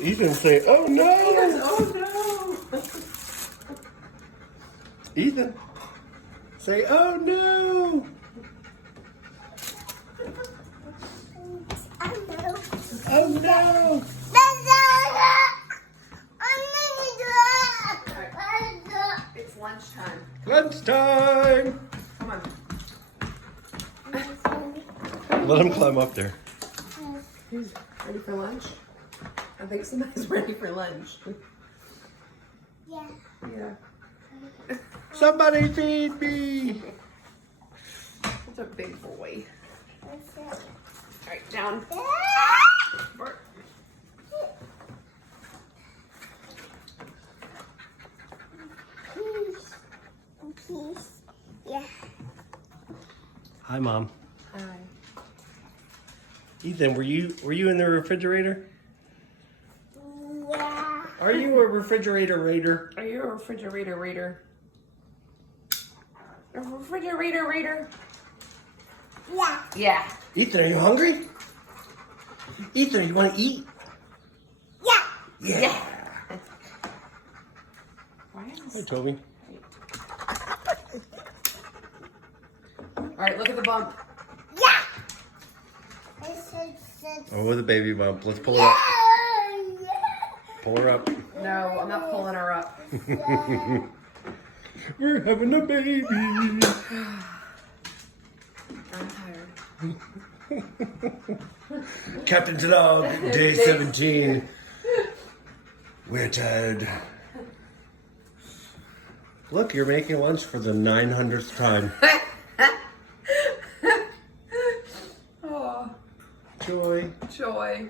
Ethan say, oh no! Oh no! Ethan say, oh no! Oh no! It's lunchtime. Lunchtime! Come on. Let him climb up there. Who's ready for lunch? I think somebody's ready for lunch. Yeah. Yeah. Somebody feed me! That's a big boy. Alright, down. Bert. Peace. Yeah. Hi, Mom. Hi. Ethan, were you in the refrigerator? Yeah. Are you a refrigerator raider? Are you a refrigerator raider? A refrigerator raider? Yeah. Yeah. Ethan, are you hungry? Ethan, you want to eat? Yeah. Yeah. Why is Hi, this? Toby. Alright, look at the bump. Yeah. Oh, the baby bump. Let's pull her up. Yeah. Pull her up. No, I'm not pulling her up. We're having a baby. I'm tired. Captain's log, day 17. We're tired. Look, you're making lunch for the 900th time. Oh, Joy. joy.